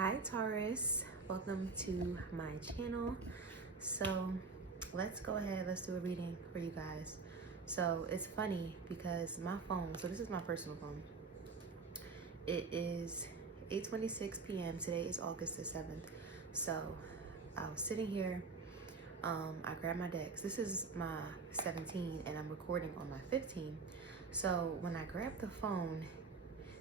Hi Taurus, welcome to my channel. So let's go ahead, let's do a reading for you guys. So it's funny because my phone, so this is my personal phone. It is 8:26 p.m. Today is August the 7th. So I was sitting here, I grabbed my decks. This is my 17 and I'm recording on my 15. So when I grabbed the phone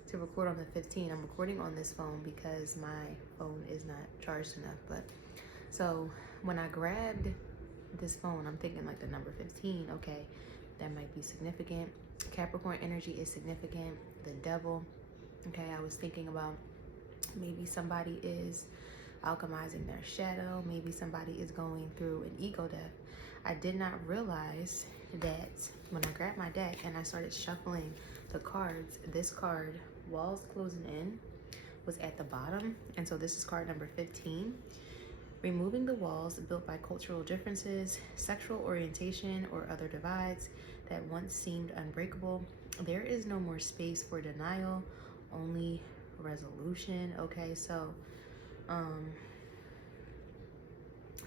to record on the 15, I'm recording on this phone because my phone is not charged enough. But so when I grabbed this phone, I'm thinking like the number 15, okay, that might be significant. Capricorn energy is significant. The devil, okay, I was thinking about maybe somebody is alchemizing their shadow, maybe somebody is going through an ego death. I did not realize that when I grabbed my deck and I started shuffling the cards, this card, Walls Closing In, was at the bottom. And so this is card number 15. Removing the walls built by cultural differences, sexual orientation, or other divides that once seemed unbreakable. There is no more space for denial, only resolution. Okay, so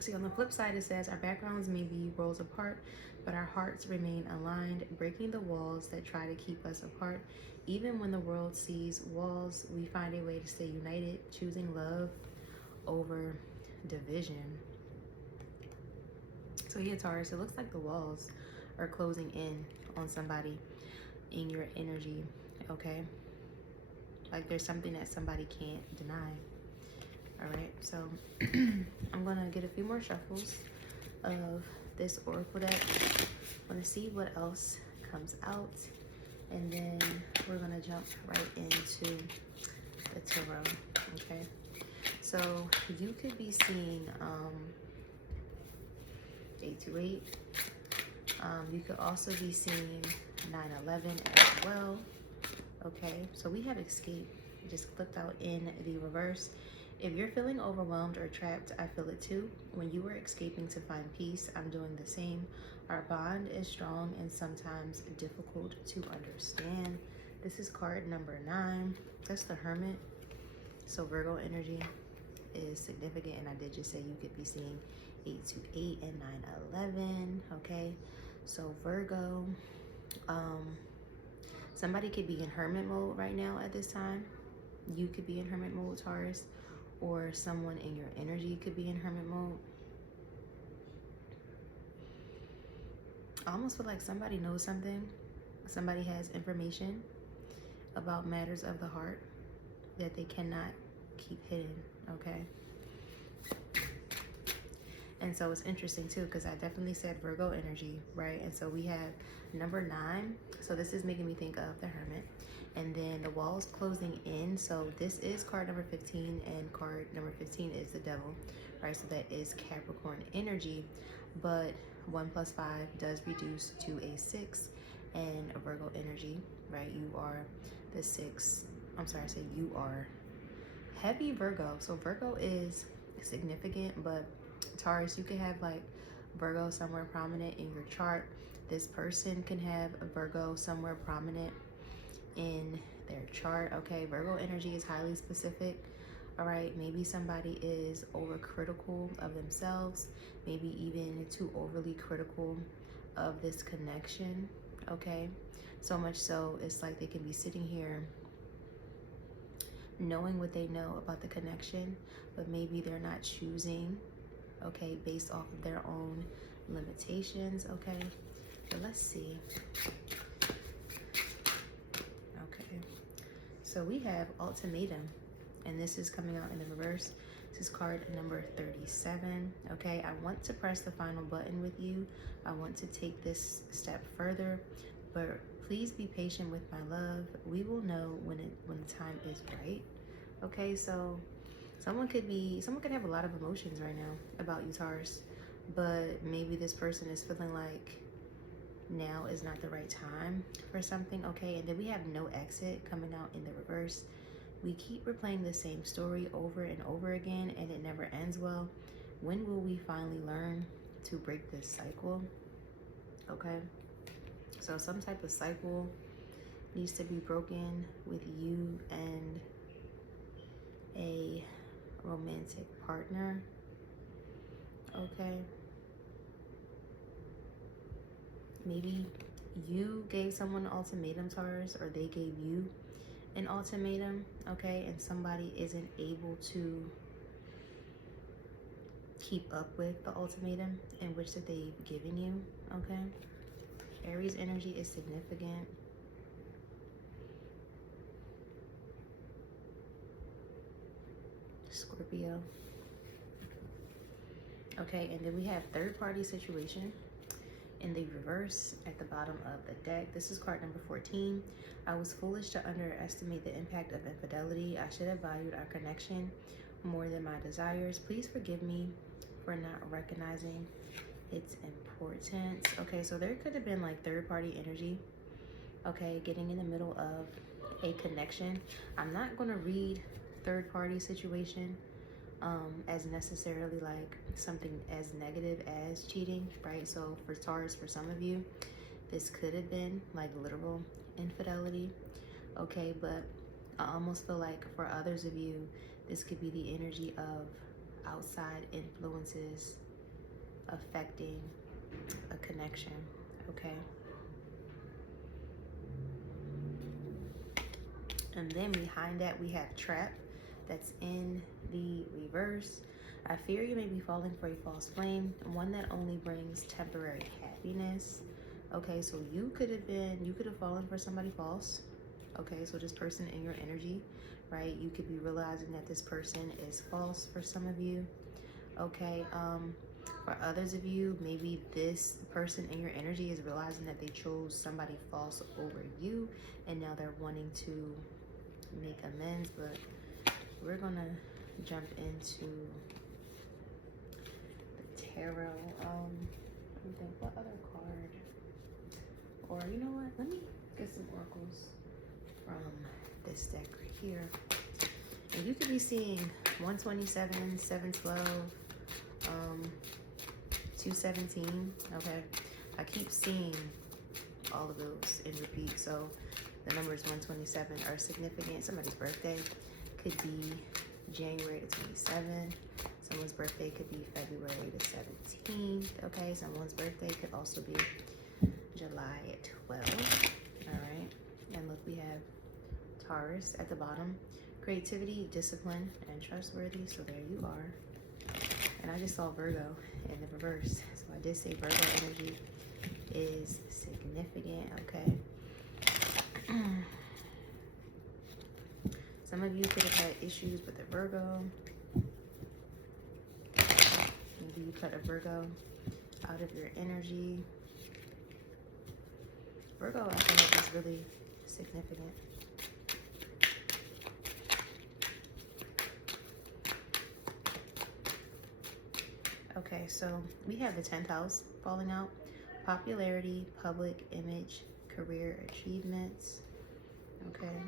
see, on the flip side, it says our backgrounds may be worlds apart, but our hearts remain aligned, breaking the walls that try to keep us apart. Even when the world sees walls, we find a way to stay united, choosing love over division. So yeah, Taurus, it looks like the walls are closing in on somebody in your energy, okay? Like there's something that somebody can't deny. All right, so I'm gonna get a few more shuffles of this oracle deck. I'm gonna see what else comes out, and then we're gonna jump right into the tarot. Okay, so you could be seeing 828. You could also be seeing 911 as well. Okay, so we have escape. Just flipped out in the reverse. If you're feeling overwhelmed or trapped, I feel it too. When you are escaping to find peace, I'm doing the same. Our bond is strong and sometimes difficult to understand. This is card number 9. That's the Hermit. So Virgo energy is significant, and I did just say you could be seeing 828 and 911. Okay, so Virgo, somebody could be in hermit mode right now at this time. You could be in hermit mode, Taurus, or someone in your energy could be in hermit mode. I almost feel like somebody knows something. Somebody has information about matters of the heart that they cannot keep hidden, okay? And so it's interesting too, because I definitely said Virgo energy, right? And so we have number 9. So this is making me think of the Hermit. And then the walls closing in. So this is card number 15, and card number 15 is the devil, right? So that is Capricorn energy, but 1 plus 5 does reduce to a 6, and a Virgo energy, right? You are the 6. I'm sorry, I said you are heavy Virgo. So Virgo is significant, but Taurus, you can have like Virgo somewhere prominent in your chart. This person can have a Virgo somewhere prominent in their chart. Okay, Virgo energy is highly specific. All right, maybe somebody is overcritical of themselves, maybe even too overly critical of this connection. Okay, so much so it's like they can be sitting here knowing what they know about the connection, but maybe they're not choosing, okay, based off of their own limitations. Okay, but let's see. Okay, so we have ultimatum, and this is coming out in the reverse. This is card number 37. Okay, I want to press the final button with you. I want to take this step further, but please be patient with my love. We will know when the time is right. Okay, so someone could have a lot of emotions right now about you, Taurus, but maybe this person is feeling like now is not the right time for something. Okay, and then we have no exit coming out in the reverse. We keep replaying the same story over and over again, and it never ends well. When will we finally learn to break this cycle? Okay, so some type of cycle needs to be broken with you and a romantic partner. Okay. Maybe you gave someone an ultimatum, Taurus, or they gave you an ultimatum, okay, and somebody isn't able to keep up with the ultimatum in which that they've given you, okay. Aries energy is significant. Scorpio. Okay, and then we have third party situation in the reverse at the bottom of the deck. This is card number 14. I was foolish to underestimate the impact of infidelity. I should have valued our connection more than my desires. Please forgive me for not recognizing its importance. Okay, so there could have been like third party energy, okay, getting in the middle of a connection. I'm not going to read third party situation as necessarily like something as negative as cheating, right? So for Taurus, for some of you, this could have been like literal infidelity, okay? But I almost feel like for others of you, this could be the energy of outside influences affecting a connection, okay? And then behind that, we have trap. That's in the reverse. I fear you may be falling for a false flame, one that only brings temporary happiness. Okay, so you could have fallen for somebody false. Okay, so this person in your energy, right? You could be realizing that this person is false for some of you. Okay, for others of you, maybe this person in your energy is realizing that they chose somebody false over you, and now they're wanting to make amends, but we're gonna jump into the tarot. Let me think, what other card? Or you know what? Let me get some oracles from this deck right here. And you could be seeing 127, 712, 217. Okay, I keep seeing all of those in repeat. So the numbers 127 are significant. Somebody's birthday could be January the 27th. Someone's birthday could be February the 17th. Okay, someone's birthday could also be July 12th. All right, and look, we have Taurus at the bottom. Creativity, discipline, and trustworthy. So there you are. And I just saw Virgo in the reverse. So I did say Virgo energy is significant, okay? Some of you could have had issues with a Virgo. Maybe you cut a Virgo out of your energy. Virgo, I feel like is really significant. Okay, so we have the 10th house falling out. Popularity, public image, career achievements. Okay.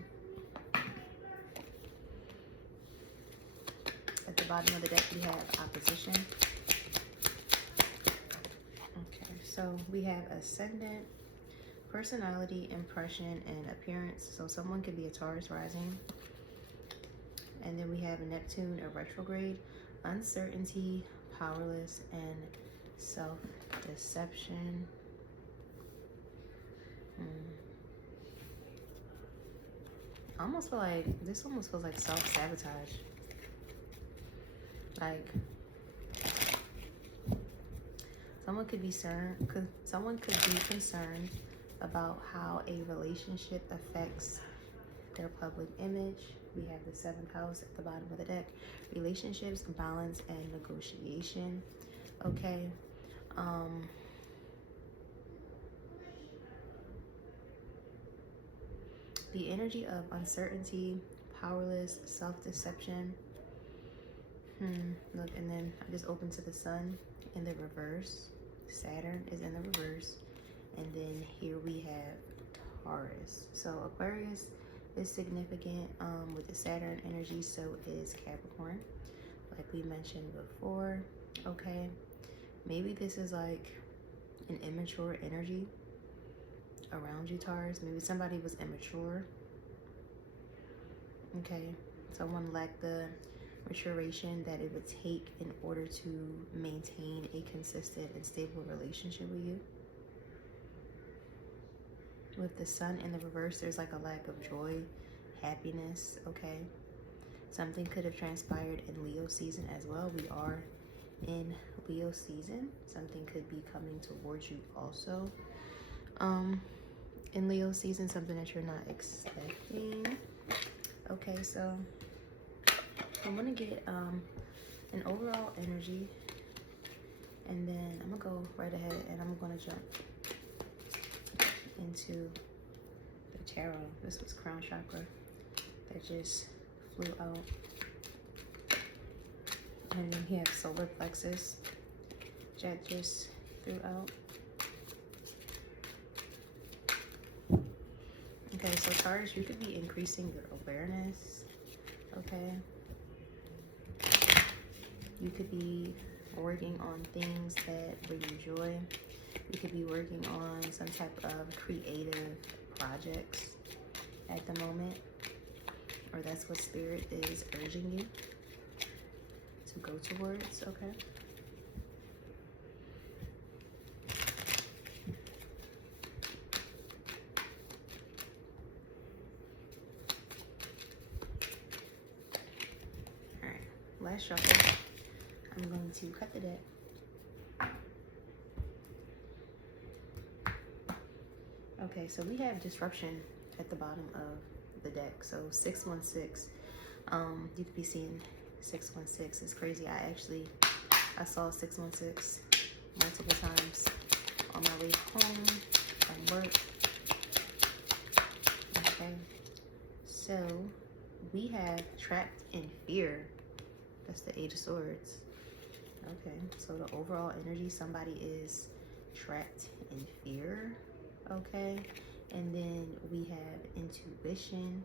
At the bottom of the deck, we have opposition. Okay, so we have ascendant, personality, impression, and appearance. So someone could be a Taurus rising. And then we have Neptune, a retrograde, uncertainty, powerless, and self-deception. I almost feel like this almost feels like self-sabotage. Like someone could be concerned about how a relationship affects their public image. We have the 7th house at the bottom of the deck. Relationships, balance, and negotiation. Okay. The energy of uncertainty, powerless, self-deception. Look, and then I just opened to the sun in the reverse. Saturn is in the reverse. And then here we have Taurus. So Aquarius is significant with the Saturn energy, so is Capricorn, like we mentioned before. Okay, maybe this is like an immature energy around you, Taurus. Maybe somebody was immature. Okay, someone lacked the maturation that it would take in order to maintain a consistent and stable relationship with you. With the sun in the reverse, there's like a lack of joy, happiness, okay? Something could have transpired in Leo season as well. We are in Leo season. Something could be coming towards you also. In Leo season, something that you're not expecting. Okay, so I'm gonna get an overall energy, and then I'm gonna go right ahead and I'm gonna jump into the tarot. This was crown chakra that just flew out. And then we have solar plexus that just threw out. Okay, so Taurus, you could be increasing your awareness, okay? You could be working on things that bring you joy. You could be working on some type of creative projects at the moment, or that's what Spirit is urging you to go towards, okay? All right, last shuffle. I'm going to cut the deck. Okay, so we have disruption at the bottom of the deck. So 616, you could be seeing 616. It's crazy. I saw 616 multiple times on my way home from work. Okay, so we have trapped in fear. That's the Eight of Swords. Okay, so the overall energy, somebody is trapped in fear. Okay, and then we have intuition.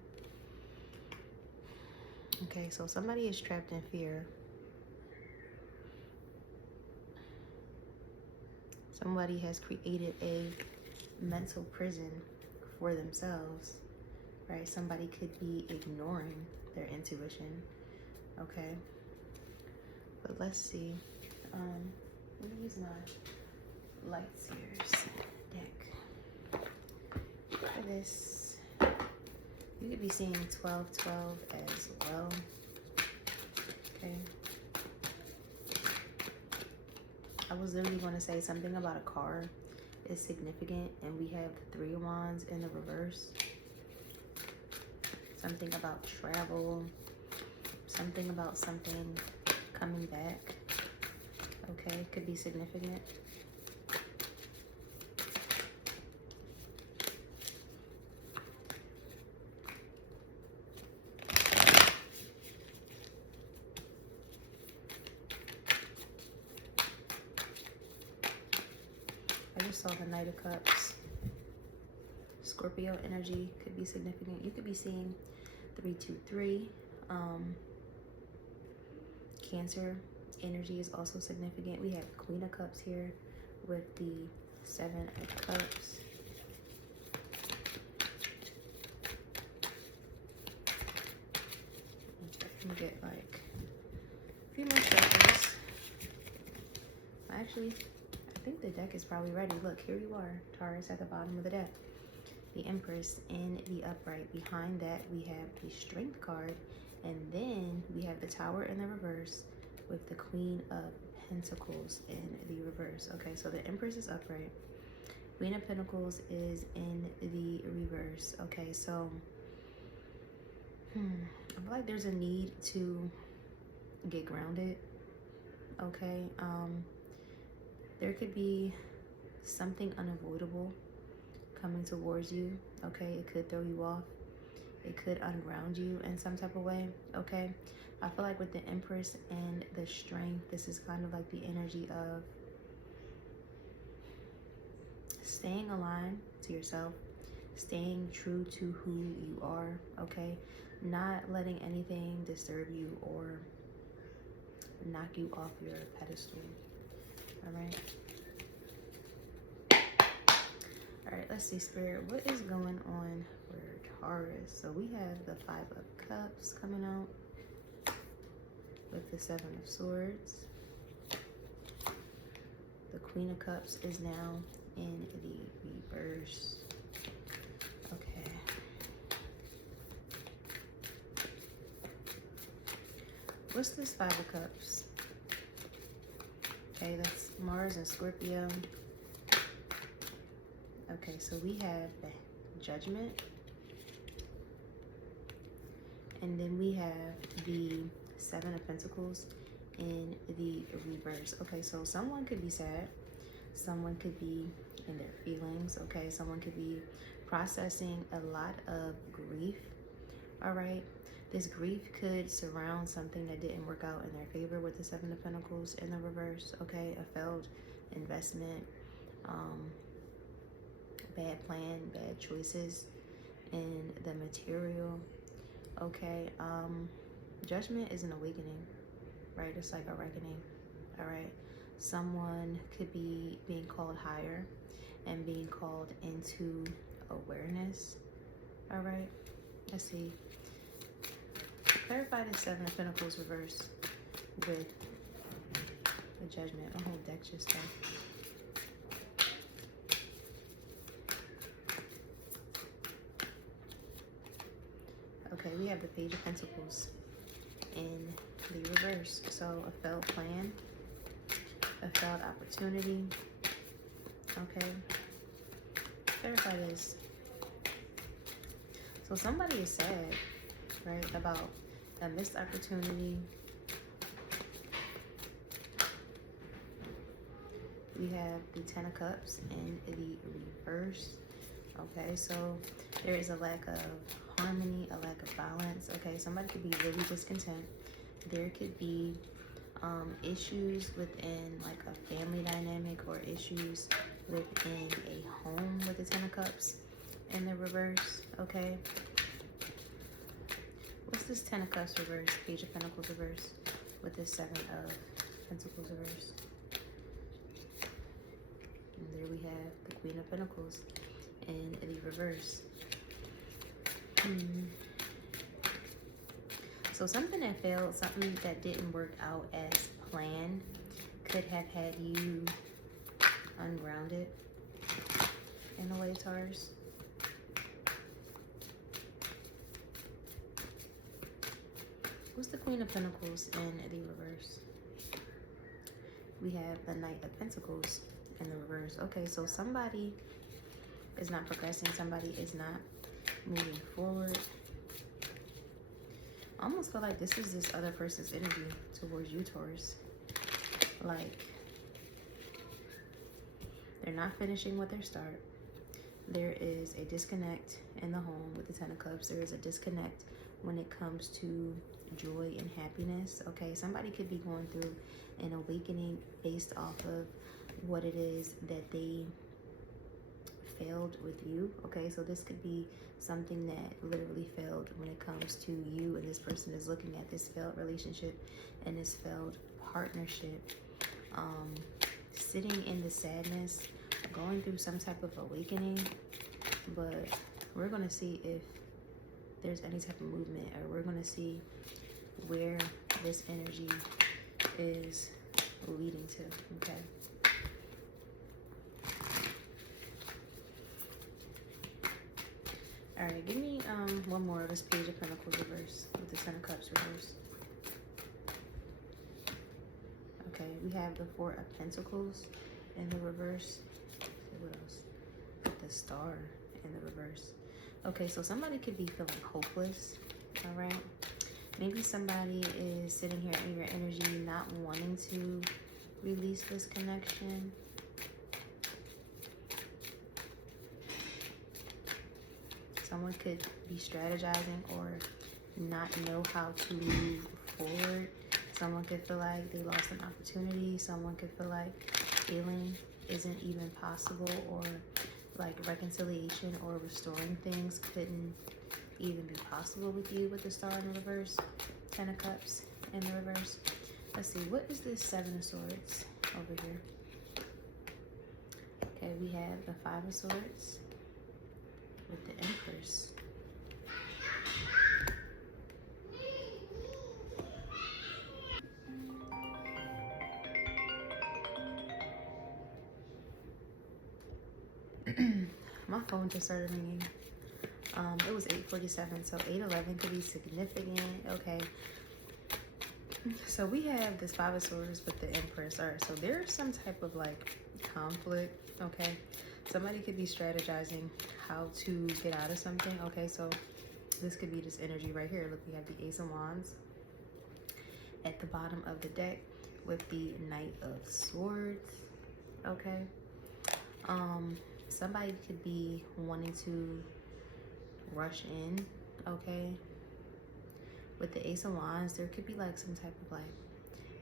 Okay, so somebody is trapped in fear. Somebody has created a mental prison for themselves, right? Somebody could be ignoring their intuition. Okay, but let's see. Let me use my lights here. Deck. For this, you could be seeing 1212 as well. Okay. I was literally going to say something about a car is significant, and we have the Three of Wands in the reverse. Something about travel. Something about something coming back. Okay, could be significant. I just saw the Knight of Cups. Scorpio energy could be significant. You could be seeing 323. Cancer energy is also significant. We have Queen of Cups here with the Seven of Cups. I can get like a few more shuffles. Actually, I think the deck is probably ready. Look, here you are, Taurus, at the bottom of the deck. The Empress in the upright. Behind that, we have the Strength card. And then we have the Tower in the reverse with the Queen of Pentacles in the reverse. Okay, so the Empress is upright. Queen of Pentacles is in the reverse. Okay, so I feel like there's a need to get grounded. Okay, there could be something unavoidable coming towards you. Okay, it could throw you off. It could unground you in some type of way. Okay, I feel like with the Empress and the Strength, this is kind of like the energy of staying aligned to yourself, staying true to who you are. Okay, not letting anything disturb you or knock you off your pedestal. All right, let's see, Spirit, what is going on for Taurus? So we have the Five of Cups coming out. with the Seven of Swords. The Queen of Cups is now in the reverse. Okay. What's this Five of Cups? Okay, that's Mars and Scorpio. Okay, so we have the Judgment. And then we have the Seven of Pentacles in the reverse. Okay, so someone could be sad. Someone could be in their feelings. Okay, someone could be processing a lot of grief. All right. This grief could surround something that didn't work out in their favor with the Seven of Pentacles in the reverse. Okay, a failed investment, bad plan, bad choices in the material. Okay, Judgment is an awakening, right? It's like a reckoning. All right, someone could be being called higher and being called into awareness. All right, let's see. Clarify the Seven of Pentacles reverse with the Judgment. My whole deck just fell. Okay, we have the Page of Pentacles in the reverse. So a failed plan, a failed opportunity. Okay, clarify this. So somebody is sad, right, about a missed opportunity. We have the Ten of Cups in the reverse. Okay, so there is a lack of harmony, a lack of balance. Okay, somebody could be really discontent. There could be issues within like a family dynamic or issues within a home with the Ten of Cups in the reverse. Okay, what's this Ten of Cups reverse, Page of Pentacles reverse with this Seven of Pentacles reverse? And there we have the Queen of Pentacles in the reverse. So something that failed, something that didn't work out as planned could have had you ungrounded in a way, Taurus. What's the Queen of Pentacles in the reverse? We have the Knight of Pentacles in the reverse. Okay, so somebody is not progressing. Somebody is not moving forward. I almost feel like this is this other person's energy towards you, Taurus. Like, they're not finishing what they start. There is a disconnect in the home with the Ten of Cups. There is a disconnect when it comes to joy and happiness. Okay, somebody could be going through an awakening based off of what it is that they failed with you. Okay, so this could be something that literally failed when it comes to you, and this person is looking at this failed relationship and this failed partnership, sitting in the sadness, going through some type of awakening. But we're going to see if there's any type of movement, or we're going to see where this energy is leading to. Okay, all right, give me one more of this Page of Pentacles reverse with the Ten of Cups reverse. Okay, we have the Four of Pentacles in the reverse. What else? The Star in the reverse. Okay, so somebody could be feeling hopeless. All right, maybe somebody is sitting here in your energy not wanting to release this connection. Someone could be strategizing or not know how to move forward. Someone could feel like they lost an opportunity. Someone could feel like healing isn't even possible, or like reconciliation or restoring things couldn't even be possible with you with the Star in the reverse, Ten of Cups in the reverse. Let's see, what is this Seven of Swords over here? Okay, we have the Five of Swords with the Empress. My phone just started ringing. It was 8:47, so 8:11 could be significant. Okay. So we have this Five of Swords with the Empress. All right, so there's some type of like conflict. Okay. Somebody could be strategizing how to get out of something. Okay, so this could be this energy right here. Look, we have the Ace of Wands at the bottom of the deck with the Knight of Swords. Okay. Somebody could be wanting to rush in. Okay. With the Ace of Wands, there could be like some type of like,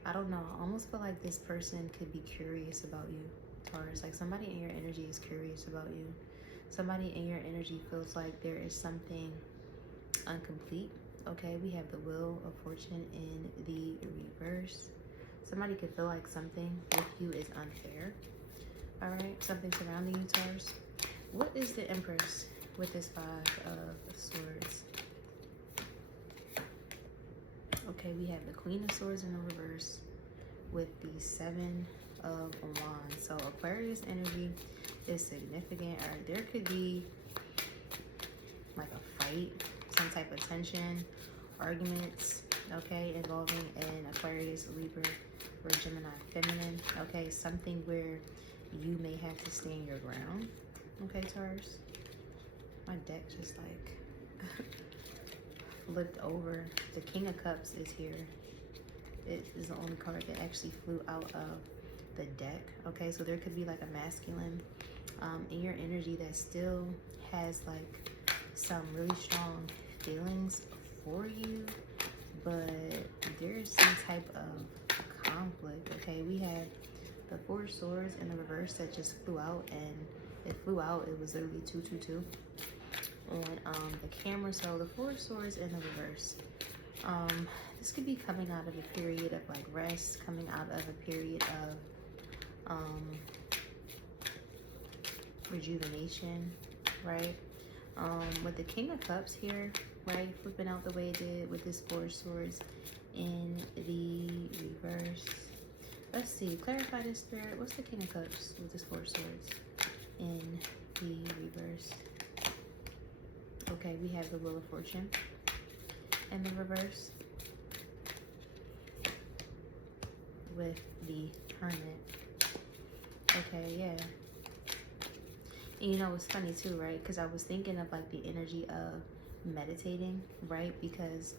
I don't know, I almost feel like this person could be curious about you, Taurus. Like somebody in your energy is curious about you. Somebody in your energy feels like there is something incomplete. Okay, we have the Wheel of Fortune in the reverse. Somebody could feel like something with you is unfair. All right, something surrounding you, Taurus. What is the Empress with this Five of Swords? Okay, we have the Queen of Swords in the reverse with the Seven of Wands. So Aquarius energy is significant. All right, there could be like a fight, some type of tension, arguments, okay, involving an Aquarius, Libra, or Gemini feminine. Okay, something where you may have to stand your ground. Okay, Taurus. My deck just like flipped over. The King of Cups is here. It is the only card that actually flew out of the deck. Okay, so there could be like a masculine in your energy that still has like some really strong feelings for you, but there's some type of conflict. Okay, we have the Four of Swords in the reverse that just flew out, and it flew out. It was literally 222 on the camera. So the Four of Swords in the reverse. This could be coming out of a period of like rest, coming out of a period of rejuvenation, right? With the King of Cups here, right, flipping out the way it did with this Four of Swords in the reverse. Let's see, clarify this, Spirit. What's the King of Cups with this Four of Swords in the reverse? Okay, we have the Wheel of Fortune in the reverse with the Hermit. Okay, yeah. And you know, it's funny too, right? Because I was thinking of like the energy of meditating, right? Because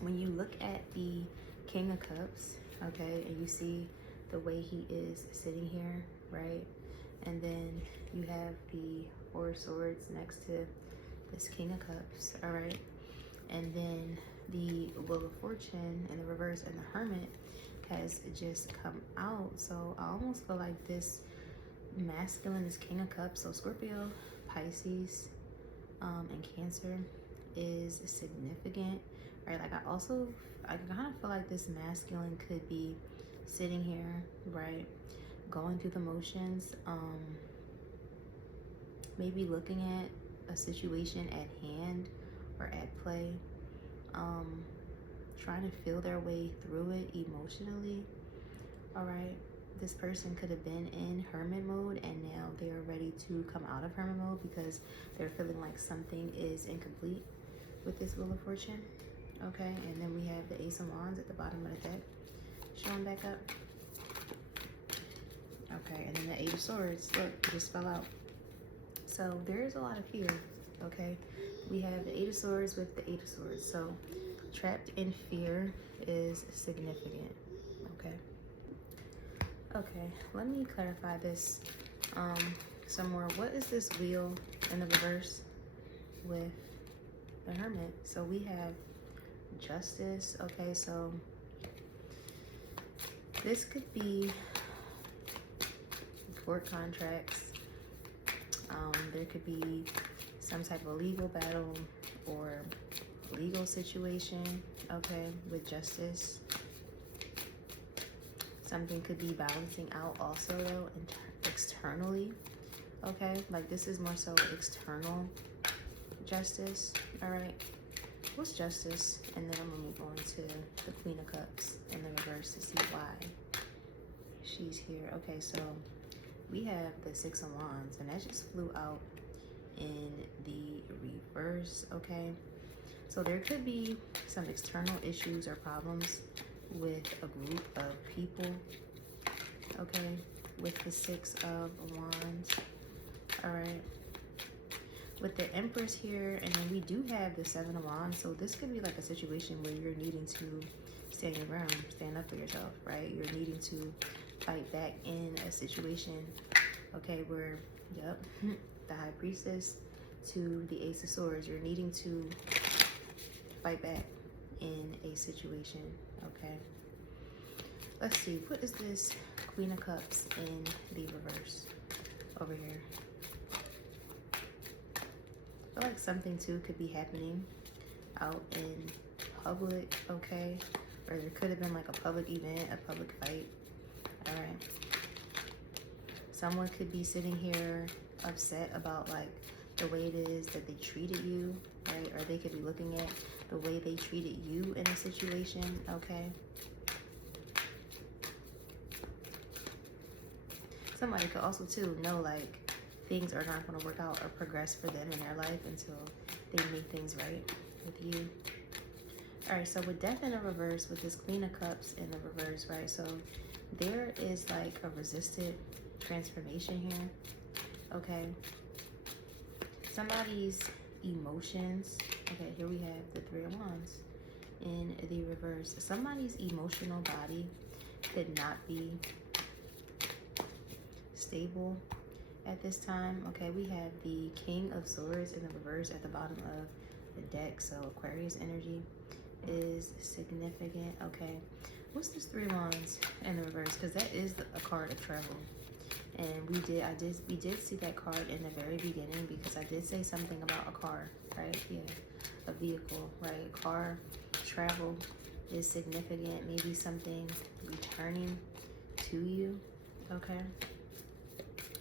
when you look at the King of Cups, okay, and you see the way he is sitting here, right? And then you have the Four of Swords next to this King of Cups, all right? And then the Wheel of Fortune in the reverse and the Hermit has just come out. So I almost feel like this masculine, this King of Cups, so Scorpio, Pisces, and Cancer is significant, right? Like I kind of feel like this masculine could be sitting here, right, going through the motions, maybe looking at a situation at hand or at play, trying to feel their way through it emotionally. All right, this person could have been in hermit mode and now they are ready to come out of hermit mode because they're feeling like something is incomplete with this Wheel of Fortune. Okay, and then we have the Ace of Wands at the bottom of the deck showing back up. Okay, and then the Eight of Swords, look, just fell out. So there is a lot of fear. Okay, we have the Eight of Swords with the Eight of Swords. So trapped in fear is significant. Okay. Okay, let me clarify this some more. What is this wheel in the reverse with the Hermit? So we have Justice. Okay, so this could be court contracts. There could be some type of legal battle or legal situation, okay, with Justice. Something could be balancing out also though, externally, okay? Like this is more so external justice, all right? What's Justice? And then I'm gonna move on to the Queen of Cups in the reverse to see why she's here. Okay, so we have the Six of Wands, and that just flew out in the reverse, okay? So there could be some external issues or problems with a group of people, okay, with the Six of Wands, all right? With the Empress here, and then we do have the Seven of Wands, so this could be like a situation where you're needing to stand your ground, stand up for yourself, right? You're needing to fight back in a situation, okay, where, yep, the High Priestess to the Ace of Swords, you're needing to fight back in a situation, okay? Let's see, what is this Queen of Cups in the reverse over here? I feel like something too could be happening out in public, okay? Or there could have been like a public event, a public fight, all right? Someone could be sitting here upset about like the way it is that they treated you, right? Or they could be looking at the way they treated you in a situation, okay? Somebody could also too know like things are not going to work out or progress for them in their life until they make things right with you. All right, so with Death in the reverse, with this Queen of Cups in the reverse, right? So there is like a resisted transformation here, okay? Somebody's emotions, okay, here we have the Three of Wands in the reverse. Somebody's emotional body could not be stable at this time, okay? We have the King of Swords in the reverse at the bottom of the deck, so Aquarius energy is significant, okay? What's this Three of Wands in the reverse? Because that is a card of travel, and we did see that card in the very beginning, because I did say something about a car, right? Yeah, a vehicle, right? Car travel is significant. Maybe something returning to you, okay?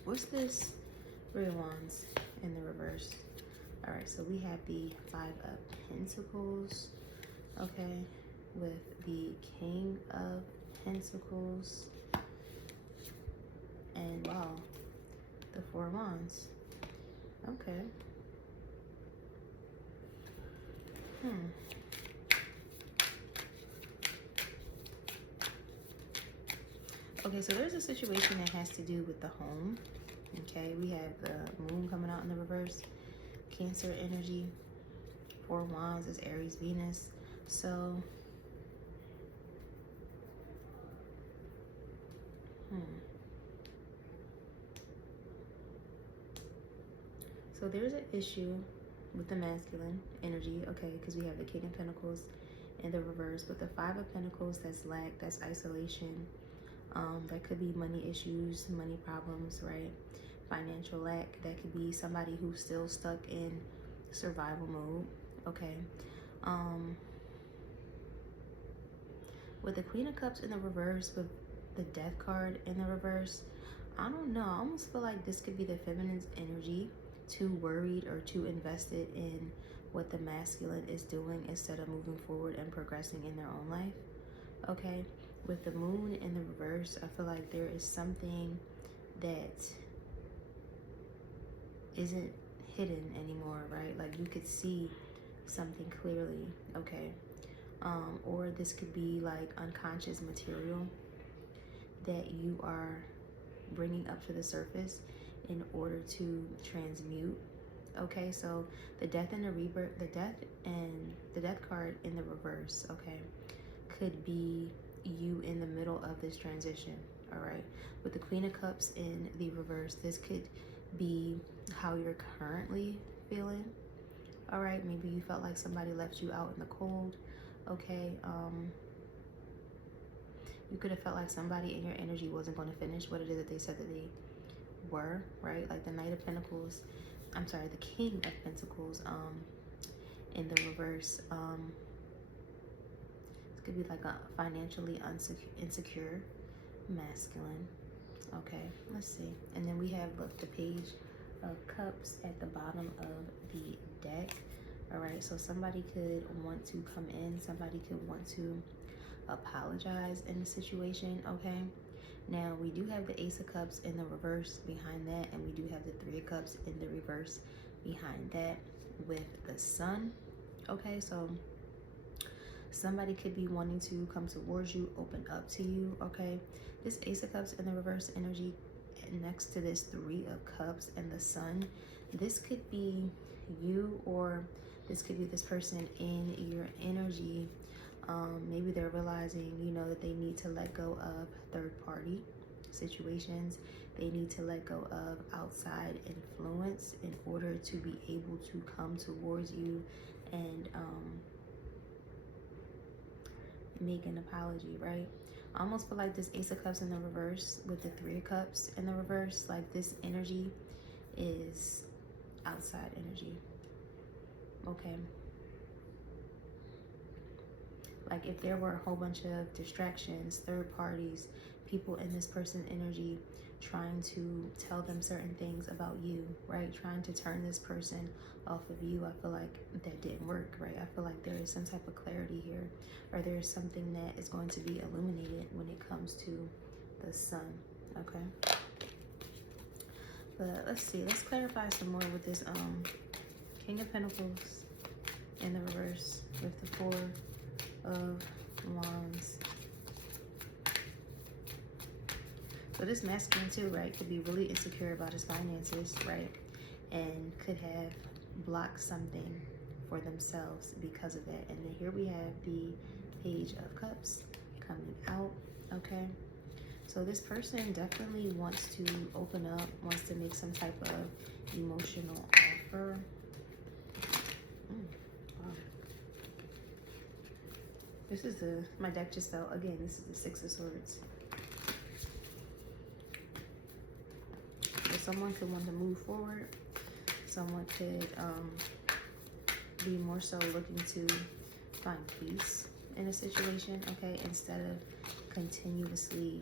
What's this Three of Wands in the reverse? All right, so we have the Five of Pentacles, okay, with the King of Pentacles, and wow, the Four of Wands, okay. Okay, so there's a situation that has to do with the home. Okay, we have the Moon coming out in the reverse, Cancer energy, Four of Wands is Aries, Venus. So, so there's an issue with the masculine energy, okay, because we have the King of Pentacles in the reverse, but the Five of Pentacles, that's lack, that's isolation. That could be money issues, money problems, right? Financial lack. That could be somebody who's still stuck in survival mode, okay? With the Queen of Cups in the reverse, with the Death card in the reverse, I don't know. I almost feel like this could be the feminine's energy, too worried or too invested in what the masculine is doing instead of moving forward and progressing in their own life, okay? With the Moon in the reverse, I feel like there is something that isn't hidden anymore, right? Like you could see something clearly, okay? Or this could be like unconscious material that you are bringing up to the surface in order to transmute, okay? So the Death and the Rebirth, the Death card in the reverse, okay, could be you in the middle of this transition, all right? With the Queen of Cups in the reverse, this could be how you're currently feeling, all right? Maybe you felt like somebody left you out in the cold, okay? You could have felt like somebody in your energy wasn't going to finish what it is that they said that they were, right? Like the Knight of Pentacles, I'm sorry, the King of Pentacles in the reverse. It could be like a financially insecure masculine, okay? Let's see. And then we have the Page of Cups at the bottom of the deck, all right? So somebody could want to come in, somebody could want to apologize in the situation, okay? Now, we do have the Ace of Cups in the reverse behind that, and we do have the Three of Cups in the reverse behind that with the Sun. Okay, so somebody could be wanting to come towards you, open up to you, okay? This Ace of Cups in the reverse energy next to this Three of Cups and the Sun, this could be you, or this could be this person in your energy. Maybe they're realizing, you know, that they need to let go of third-party situations. They need to let go of outside influence in order to be able to come towards you and make an apology, right? I almost feel like this Ace of Cups in the reverse with the Three of Cups in the reverse, like this energy is outside energy, okay? Like if there were a whole bunch of distractions, third parties, people in this person's energy trying to tell them certain things about you, right? Trying to turn this person off of you, I feel like that didn't work, right? I feel like there is some type of clarity here, or there is something that is going to be illuminated when it comes to the Sun, okay? But let's see, let's clarify some more with this King of Pentacles in the reverse with the Four of Wands. So this masculine too, right, could be really insecure about his finances, right? And could have blocked something for themselves because of it. And then here we have the Page of Cups coming out, okay? So this person definitely wants to open up, wants to make some type of emotional offer. Wow. This is my deck just fell, again, this is the Six of Swords. So someone could want to move forward. Someone could be more so looking to find peace in a situation, okay, instead of continuously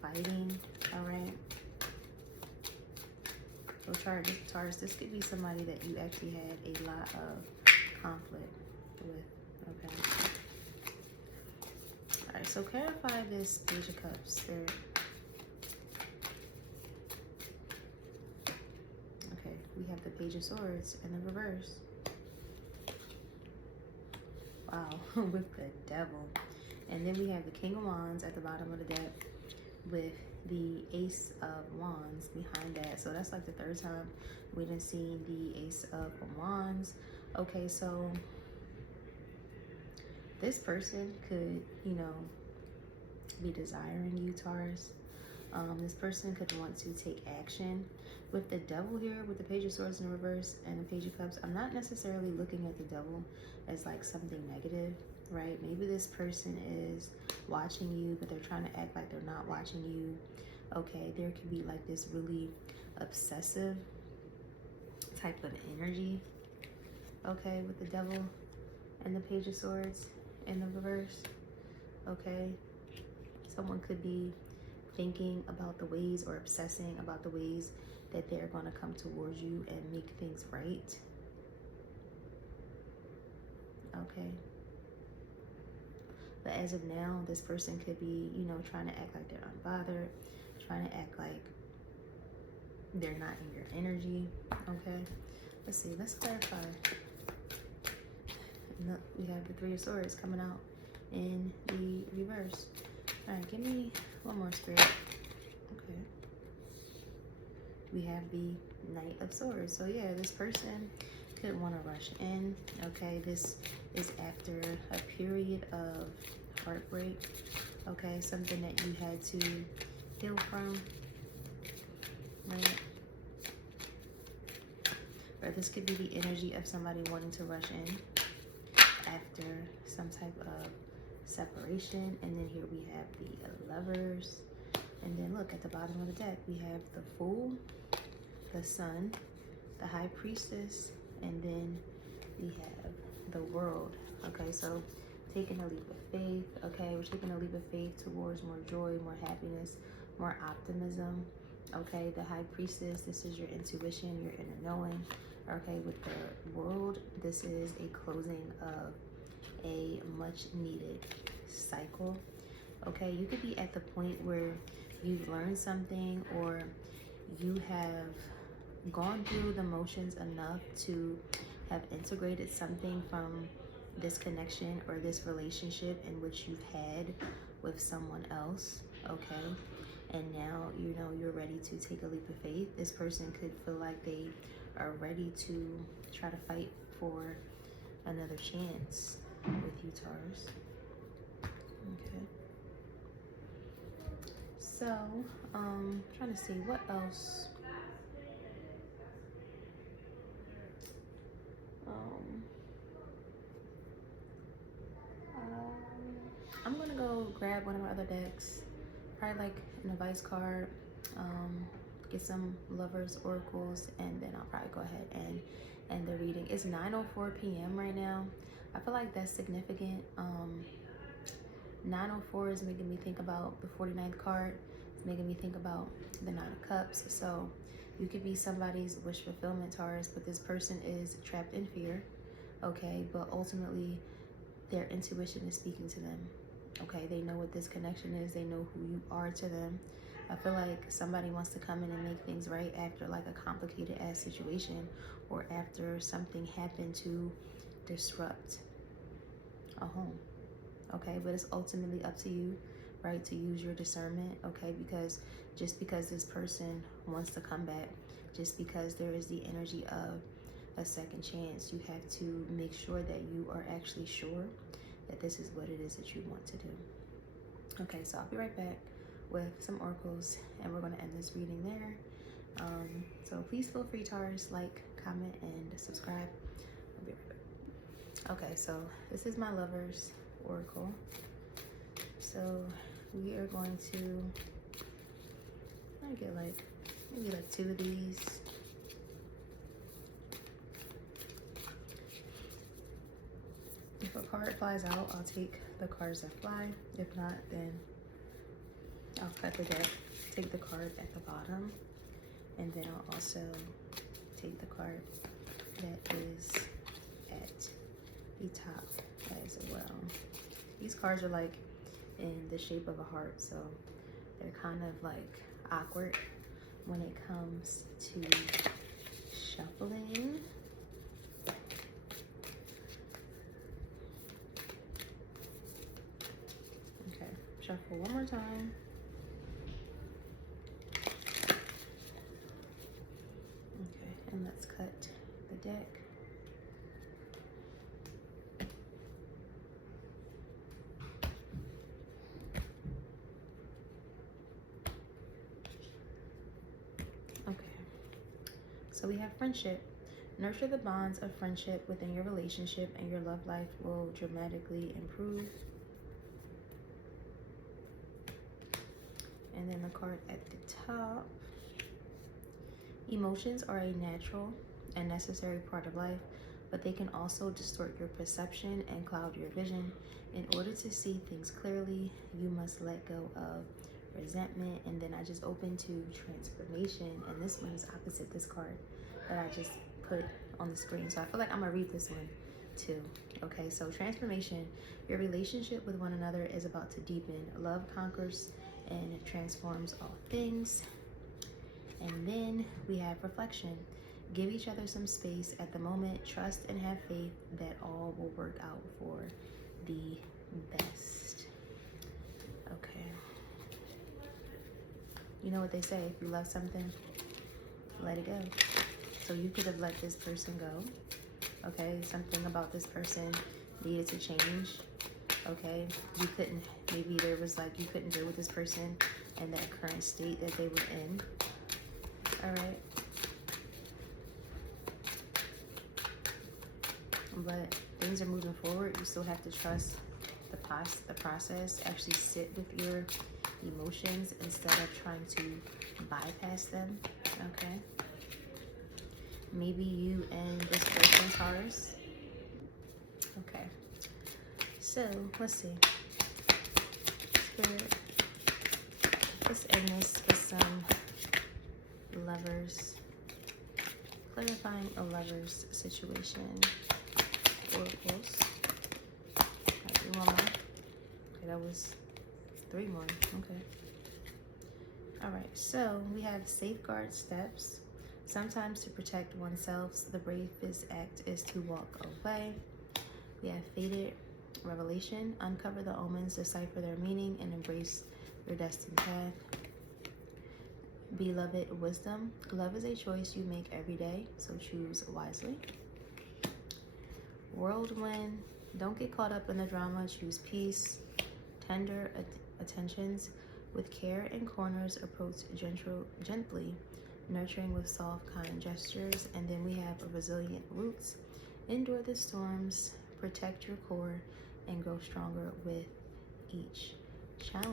fighting, all right? So Taurus, this could be somebody that you actually had a lot of conflict with, okay? All right, so clarify this Page of Cups, Spirit. Okay, we have the Page of Swords in the reverse. Wow, with the Devil. And then we have the King of Wands at the bottom of the deck with the Ace of Wands behind that. So that's like the third time we done seen the Ace of Wands. Okay, so this person could, you know, be desiring you, Taurus. This person could want to take action. With the Devil here, with the Page of Swords in the reverse and the Page of Cups, I'm not necessarily looking at the Devil as like something negative, right? Maybe this person is watching you, but they're trying to act like they're not watching you. Okay, there could be like this really obsessive type of energy, okay, with the Devil and the Page of Swords in the reverse, okay? Someone could be thinking about the ways, or obsessing about the ways that they're going to come towards you and make things right, okay? But as of now, this person could be, you know, trying to act like they're unbothered, trying to act like they're not in your energy, okay? Let's see, let's clarify. We have the Three of Swords coming out in the reverse. All right, give me one more, Spirit. Okay. We have the Knight of Swords. So yeah, this person could want to rush in, okay? This is after a period of heartbreak, okay? Something that you had to heal from, right? Or this could be the energy of somebody wanting to rush in after some type of separation. And then here we have the Lovers. And then look at the bottom of the deck, we have the Fool, the Sun, the High Priestess, and then we have the World. Okay, so taking a leap of faith. Okay, we're taking a leap of faith towards more joy, more happiness, more optimism. Okay, the High Priestess, this is your intuition, your inner knowing. Okay, with the World, this is a closing of a much needed cycle. Okay, you could be at the point where you've learned something, or you have gone through the motions enough to have integrated something from this connection or this relationship in which you've had with someone else, okay? And now, you know, you're ready to take a leap of faith. This person could feel like they are ready to try to fight for another chance with you, Taurus. Okay. So, trying to see what else. I'm gonna go grab one of my other decks, probably like an advice card, get some lovers oracles, and then I'll probably go ahead and end the reading. It's 9:04 p.m. right now. I feel like that's significant. 9:04 is making me think about the 49th card. It's making me think about the 9 of Cups. So you could be somebody's wish fulfillment, Taurus, but this person is trapped in fear, okay? But ultimately, their intuition is speaking to them, okay? They know what this connection is. They know who you are to them. I feel like somebody wants to come in and make things right after like a complicated ass situation, or after something happened to disrupt a home, okay? But it's ultimately up to you, right, to use your discernment, okay? Because just because this person wants to come back, just because there is the energy of a second chance, you have to make sure that you are actually sure that this is what it is that you want to do. Okay, so I'll be right back with some oracles, and we're going to end this reading there. So please feel free, Taurus, like, comment, and subscribe. I'll be right back. Okay, so this is my lover's oracle. So we are going to, I get like maybe like 2 of these. If a card flies out, I'll take the cards that fly. If not, then I'll cut the deck, take the card at the bottom, and then I'll also take the card that is at the top as well. These cards are like in the shape of a heart, so they're kind of like awkward when it comes to shuffling. Okay, shuffle one more time. Okay, and let's cut the deck. So we have friendship. Nurture the bonds of friendship within your relationship, and your love life will dramatically improve. And then the card at the top. Emotions are a natural and necessary part of life, but they can also distort your perception and cloud your vision. In order to see things clearly, you must let go of resentment. And then I just opened to transformation, and this one is opposite this card that I just put on the screen. So I feel like I'm gonna read this one too. Okay, so transformation. Your relationship with one another is about to deepen. Love conquers and transforms all things. And then we have reflection. Give each other some space at the moment. Trust and have faith that all will work out for the best. Okay. You know what they say, if you love something, let it go. So you could have let this person go, okay? Something about this person needed to change, okay? You couldn't, maybe there was like, you couldn't deal with this person in that current state that they were in, all right? But things are moving forward. You still have to trust the process. Actually sit with your emotions instead of trying to bypass them, okay? Maybe you and this person, Taurus. Okay, so let's see. Spirit, let's end this with some lovers, clarifying a lover's situation. Oracles. Right, one more. Okay, that was 3 more. Okay. All right, so we have safeguard steps. Sometimes to protect oneself, the bravest act is to walk away. We have faded revelation. Uncover the omens, decipher their meaning, and embrace your destined path. Beloved wisdom. Love is a choice you make every day, so choose wisely. Whirlwind. Don't get caught up in the drama. Choose peace. Tender attentions. With care and corners, approach gently, nurturing with soft, kind gestures. And then we have resilient roots. Endure the storms, protect your core, and grow stronger with each challenge.